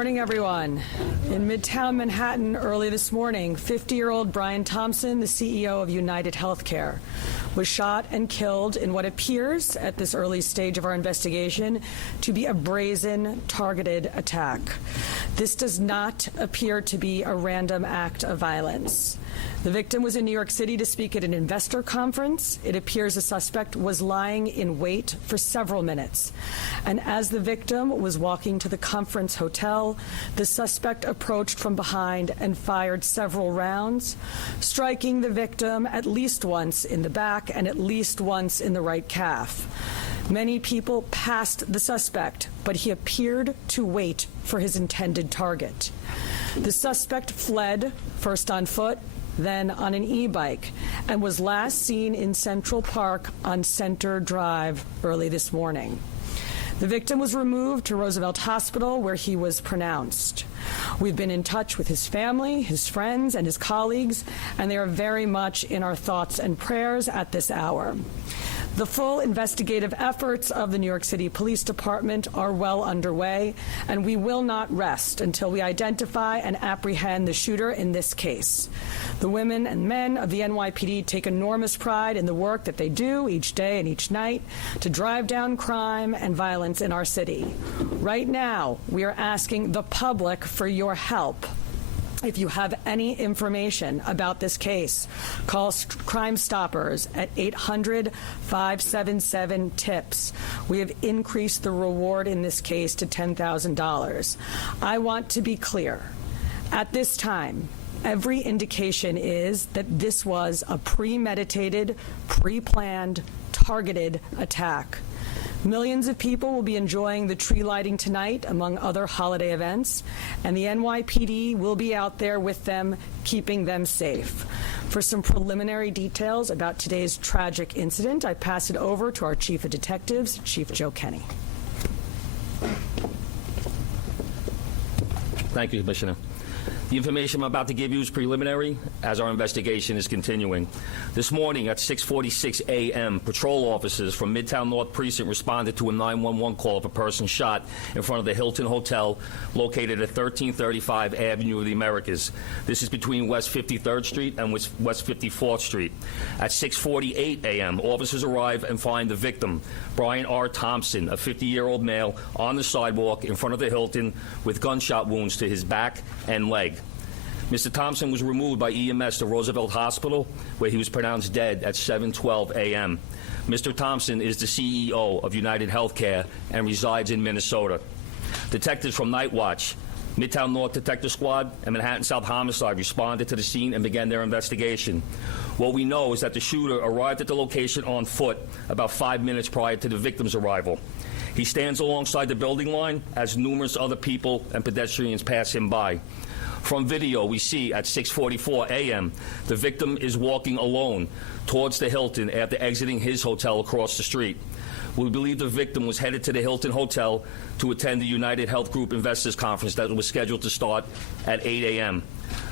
morning, everyone. In midtown Manhattan early this morning, 50-year-old Brian Thompson, the CEO of UnitedHealthcare, was shot and killed in what appears, at this early stage of our investigation, to be a brazen, targeted attack. This does not appear to be a random act of violence. The victim was in New York City to speak at an investor conference. It appears the suspect was lying in wait for several minutes. And as the victim was walking to the conference hotel, the suspect approached from behind and fired several rounds, striking the victim at least once in the back and at least once in the right calf. Many people passed the suspect, but he appeared to wait for his intended target. The suspect fled, first on foot, then on an e-bike, and was last seen in Central Park on Center Drive early this morning. The victim was removed to Roosevelt Hospital, where he was pronounced. We've been in touch with his family, his friends, and his colleagues, and they are very much in our thoughts and prayers at this hour. The full investigative efforts of the New York City Police Department are well underway, and we will not rest until we identify and apprehend the shooter in this case. The women and men of the NYPD take enormous pride in the work that they do each day and each night to drive down crime and violence in our city. Right now, we are asking the public for your help. If you have any information about this case, call Crime Stoppers at 800-577-TIPS. We have increased the reward in this case to $10,000. I want to be clear. At this time, every indication is that this was a premeditated, pre-planned, targeted attack. Millions of people will be enjoying the tree lighting tonight, among other holiday events, and the NYPD will be out there with them, keeping them safe. For some preliminary details about today's tragic incident, I pass it over to our Chief of Detectives, Chief Joe Kenny. Thank you, Commissioner. The information I'm about to give you is preliminary as our investigation is continuing. This morning at 6:46 a.m., patrol officers from Midtown North Precinct responded to a 911 call of a person shot in front of the Hilton Hotel located at 1335 Avenue of the Americas. This is between West 53rd Street and West 54th Street. At 6:48 a.m., officers arrive and find the victim, Brian R. Thompson, a 50-year-old male, on the sidewalk in front of the Hilton with gunshot wounds to his back and leg. Mr. Thompson was removed by EMS to Roosevelt Hospital, where he was pronounced dead at 7:12 a.m. Mr. Thompson is the CEO of UnitedHealthcare and resides in Minnesota. Detectives from Night Watch, Midtown North Detective Squad, and Manhattan South Homicide responded to the scene and began their investigation. What we know is that the shooter arrived at the location on foot about 5 minutes prior to the victim's arrival. He stands alongside the building line as numerous other people and pedestrians pass him by. From video, we see at 6:44 a.m. the victim is walking alone towards the Hilton after exiting his hotel across the street. We believe the victim was headed to the Hilton Hotel to attend the United Health Group Investors Conference that was scheduled to start at 8 a.m.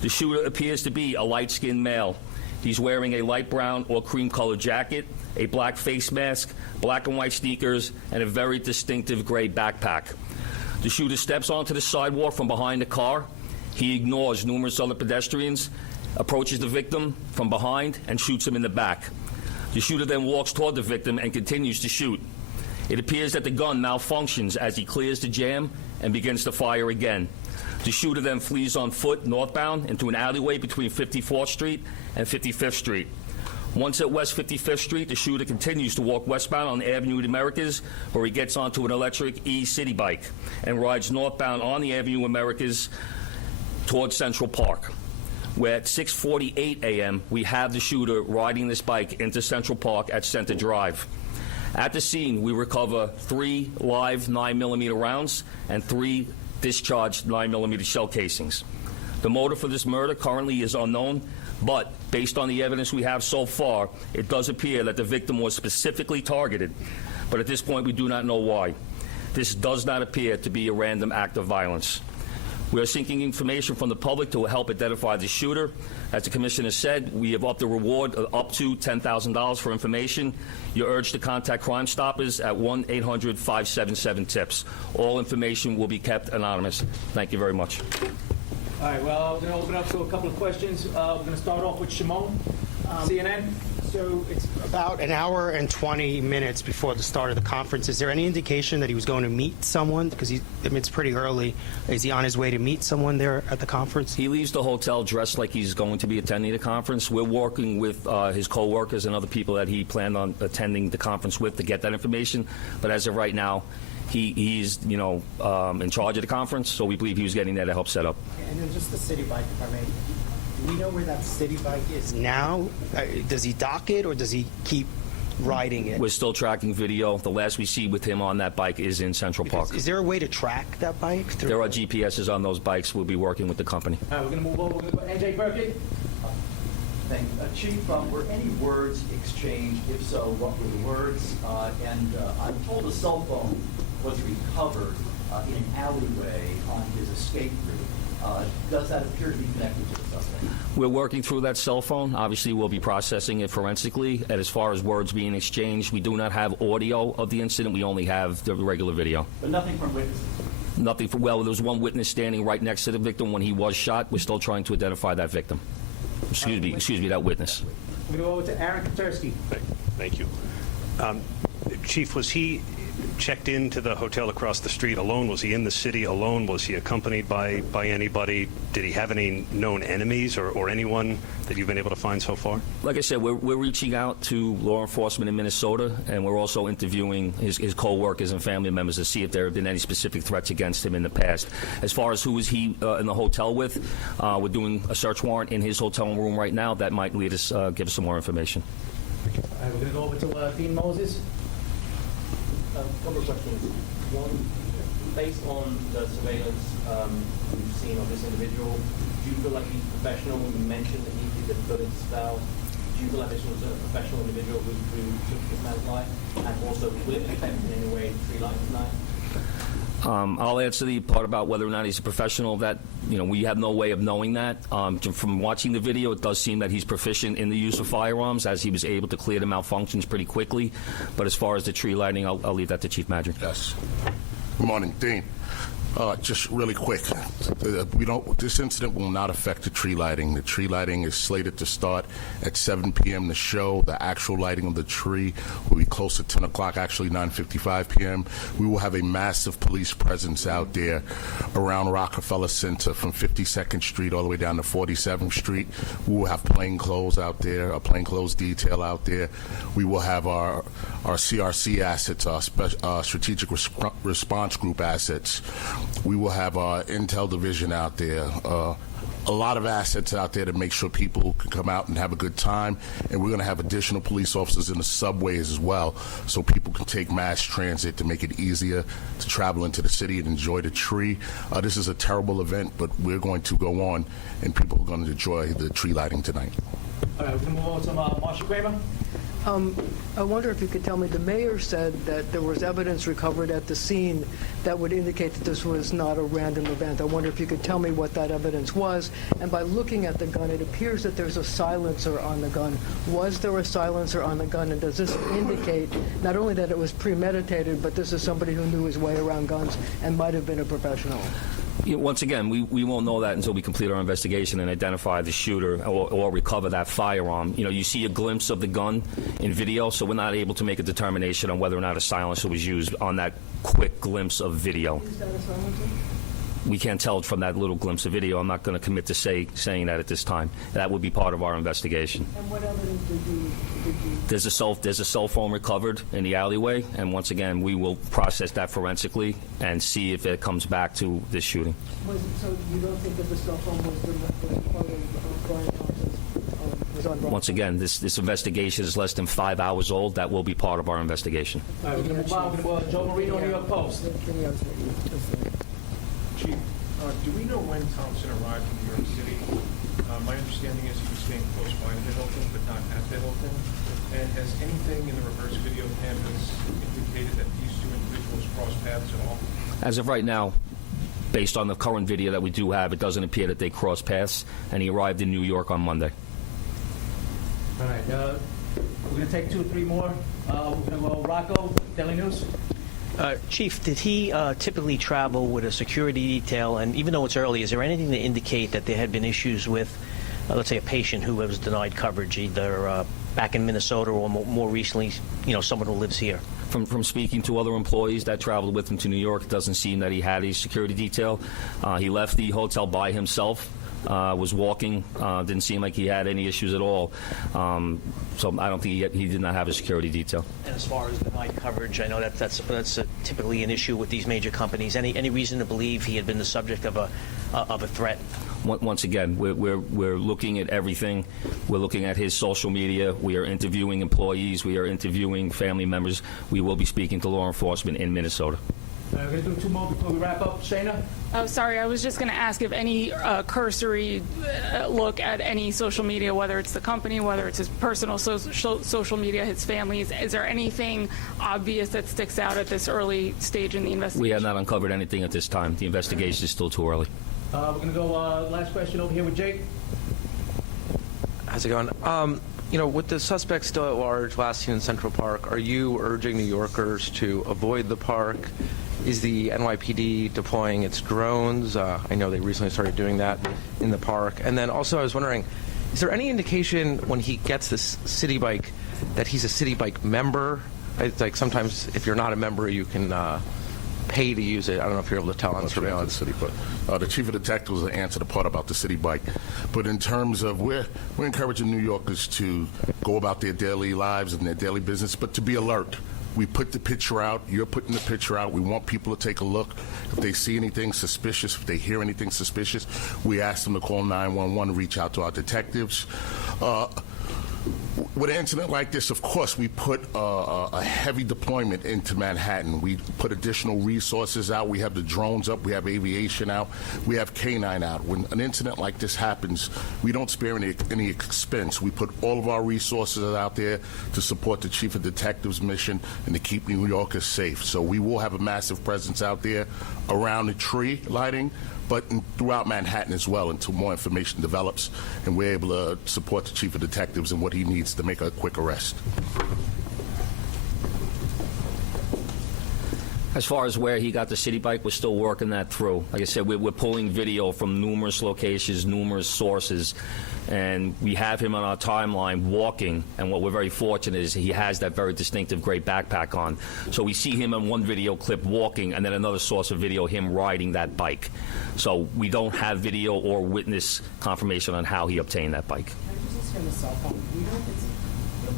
The shooter appears to be a light-skinned male. He's wearing a light brown or cream-colored jacket, a black face mask, black and white sneakers, and a very distinctive gray backpack. The shooter steps onto the sidewalk from behind the car. He ignores numerous other pedestrians, approaches the victim from behind, and shoots him in the back. The shooter then walks toward the victim and continues to shoot. It appears that the gun malfunctions as he clears the jam and begins to fire again. The shooter then flees on foot northbound into an alleyway between 54th Street and 55th Street. Once at West 55th Street, the shooter continues to walk westbound on the Avenue of the Americas, where he gets onto an electric e-city bike and rides northbound on the Avenue of Americas towards Central Park, where at 6:48 a.m. we have the shooter riding this bike into Central Park at Center Drive. At the scene, we recover 3 live 9mm rounds and 3 discharged 9mm shell casings. The motive for this murder currently is unknown, but based on the evidence we have so far, it does appear that the victim was specifically targeted, but at this point we do not know why. This does not appear to be a random act of violence. We are seeking information from the public to help identify the shooter. As the Commissioner said, we have upped the reward up to $10,000 for information. You're urged to contact Crime Stoppers at 1-800-577-TIPS. All information will be kept anonymous. Thank you very much. All right, well, we're going to open up to a couple of questions. We're going to start off with Shimon, CNN. So it's about an hour and 20 minutes before the start of the conference. Is there any indication that he was going to meet someone? Because it's pretty early. Is he on his way to meet someone there at the conference? He leaves the hotel dressed like he's going to be attending the conference. We're working with his co-workers and other people that he planned on attending the conference with to get that information. But as of right now, he's in charge of the conference, so we believe he was getting there to help set up. And then just the city bike, if I may. Do we know where that city bike is now? Does he dock it, or does he keep riding it? We're still tracking video. The last we see with him on that bike is in Central Park. Is there a way to track that bike? There are GPSs on those bikes. We'll be working with the company. All right, we're going to move over. We're going to go NJ Burkett. Thank you. Chief, were any words exchanged? If so, what were the words? I'm told a cell phone was recovered in an alleyway on his escape route. Does that appear to be connected to the suspect? We're working through that cell phone. Obviously, we'll be processing it forensically. And as far as words being exchanged, we do not have audio of the incident. We only have the regular video. But nothing from witnesses? Nothing. Well, there was one witness standing right next to the victim when he was shot. We're still trying to identify that victim. Excuse me, that witness. We're going to go over to Aaron Katursky. Thank you. Chief, was he checked into the hotel across the street alone? Was he in the city alone? Was he accompanied by anybody? Did he have any known enemies or anyone that you've been able to find so far? Like I said, we're reaching out to law enforcement in Minnesota, and we're also interviewing his co-workers and family members to see if there have been any specific threats against him in the past. As far as who was he in the hotel with, we're doing a search warrant in his hotel room right now. That might lead us, give us some more information. All right, we're going to go over to Dean Moses. A couple of questions. One, based on the surveillance you've seen of this individual, do you feel like he's professional? You mentioned that he did the bullets style. Do you feel like this was a professional individual who took this man's life? And also, will it affect in any way tree life tonight? I'll answer the part about whether or not he's a professional. That we have no way of knowing that. From watching the video, it does seem that he's proficient in the use of firearms, as he was able to clear the malfunctions pretty quickly. But as far as the tree lighting, I'll leave that to Chief Madrick. Yes. Good morning, Dean. Just really quick, this incident will not affect the tree lighting. The tree lighting is slated to start at 7 p.m. The show, the actual lighting of the tree will be close to 10 o'clock, actually 9:55 p.m. We will have a massive police presence out there around Rockefeller Center from 52nd Street all the way down to 47th Street. We will have plainclothes out there, a plainclothes detail out there. We will have our CRC assets, our strategic response group assets. We will have our intel division out there, a lot of assets out there to make sure people can come out and have a good time. And we're going to have additional police officers in the subways as well, so people can take mass transit to make it easier to travel into the city and enjoy the tree. This is a terrible event, but we're going to go on, and people are going to enjoy the tree lighting tonight. All right, we're going to move on to Marsha Kramer. I wonder if you could tell me, the mayor said that there was evidence recovered at the scene that would indicate that this was not a random event. I wonder if you could tell me what that evidence was. And by looking at the gun, it appears that there's a silencer on the gun. Was there a silencer on the gun? And does this indicate not only that it was premeditated, but this is somebody who knew his way around guns and might have been a professional? Once again, we won't know that until we complete our investigation and identify the shooter or recover that firearm. You see a glimpse of the gun in video, so we're not able to make a determination on whether or not a silencer was used on that quick glimpse of video. Is that a silencer? We can't tell from that little glimpse of video. I'm not going to commit to saying that at this time. That would be part of our investigation. And what evidence did you... There's a cell phone recovered in the alleyway, and once again, we will process that forensically and see if it comes back to this shooting. So you don't think that the cell phone was part of Brian Thompson's... was on Brian? Once again, this investigation is less than 5 hours old. That will be part of our investigation. All right, we're going to move on. We're going to go to Joe Marino, New York Post. Chief, do we know when Thompson arrived in New York City? My understanding is he was staying close by to the Hilton, but not at the Hilton. And has anything in the reverse video cameras indicated that these two individuals crossed paths at all? As of right now, based on the current video that we do have, it doesn't appear that they crossed paths, and he arrived in New York on Monday. All right, we're going to take 2 or 3 more. We're going to go Rocco, Daily News. Chief, did he typically travel with a security detail? And even though it's early, is there anything to indicate that there had been issues with, let's say, a patient who was denied coverage, either back in Minnesota or more recently, someone who lives here? From speaking to other employees that traveled with him to New York, it doesn't seem that he had a security detail. He left the hotel by himself. Was walking, didn't seem like he had any issues at all. So I don't think he did not have a security detail. And as far as denied coverage, I know that's typically an issue with these major companies. Any reason to believe he had been the subject of a threat? Once again, we're looking at everything. We're looking at his social media. We are interviewing employees. We are interviewing family members. We will be speaking to law enforcement in Minnesota. We're going to do 2 more before we wrap up. Shayna? Oh, sorry. I was just going to ask if any cursory look at any social media, whether it's the company, whether it's his personal social media, his family's, is there anything obvious that sticks out at this early stage in the investigation? We have not uncovered anything at this time. The investigation is still too early. We're going to go last question over here with Jake. How's it going? With the suspect still at large, last seen in Central Park, are you urging New Yorkers to avoid the park? Is the NYPD deploying its drones? I know they recently started doing that in the park. And then also I was wondering, is there any indication when he gets this city bike that he's a city bike member? It's like sometimes if you're not a member, you can pay to use it. I don't know if you're able to tell on surveillance. The chief of detectives will answer the part about the city bike. But in terms of we're encouraging New Yorkers to go about their daily lives and their daily business, but to be alert. We put the picture out. You're putting the picture out. We want people to take a look. If they see anything suspicious, if they hear anything suspicious, we ask them to call 911, reach out to our detectives. With an incident like this, of course, we put a heavy deployment into Manhattan. We put additional resources out. We have the drones up. We have aviation out. We have K-9 out. When an incident like this happens, we don't spare any expense. We put all of our resources out there to support the chief of detectives' mission and to keep New Yorkers safe. So we will have a massive presence out there around the tree lighting, but throughout Manhattan as well until more information develops and we're able to support the chief of detectives and what he needs to make a quick arrest. As far as where he got the city bike, we're still working that through. Like I said, we're pulling video from numerous locations, numerous sources, and we have him on our timeline walking, and what we're very fortunate is he has that very distinctive gray backpack on. So we see him in one video clip walking, and then another source of video, him riding that bike. So we don't have video or witness confirmation on how he obtained that bike. Can I just ask him a cell phone? Do we know if it's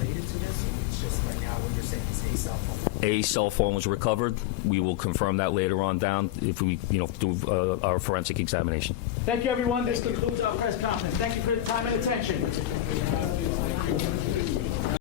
related to this, or it's just right now what you're saying is a cell phone? A cell phone was recovered. We will confirm that later on down if we, do our forensic examination. Thank you, everyone. This concludes our press conference. Thank you for your time and attention.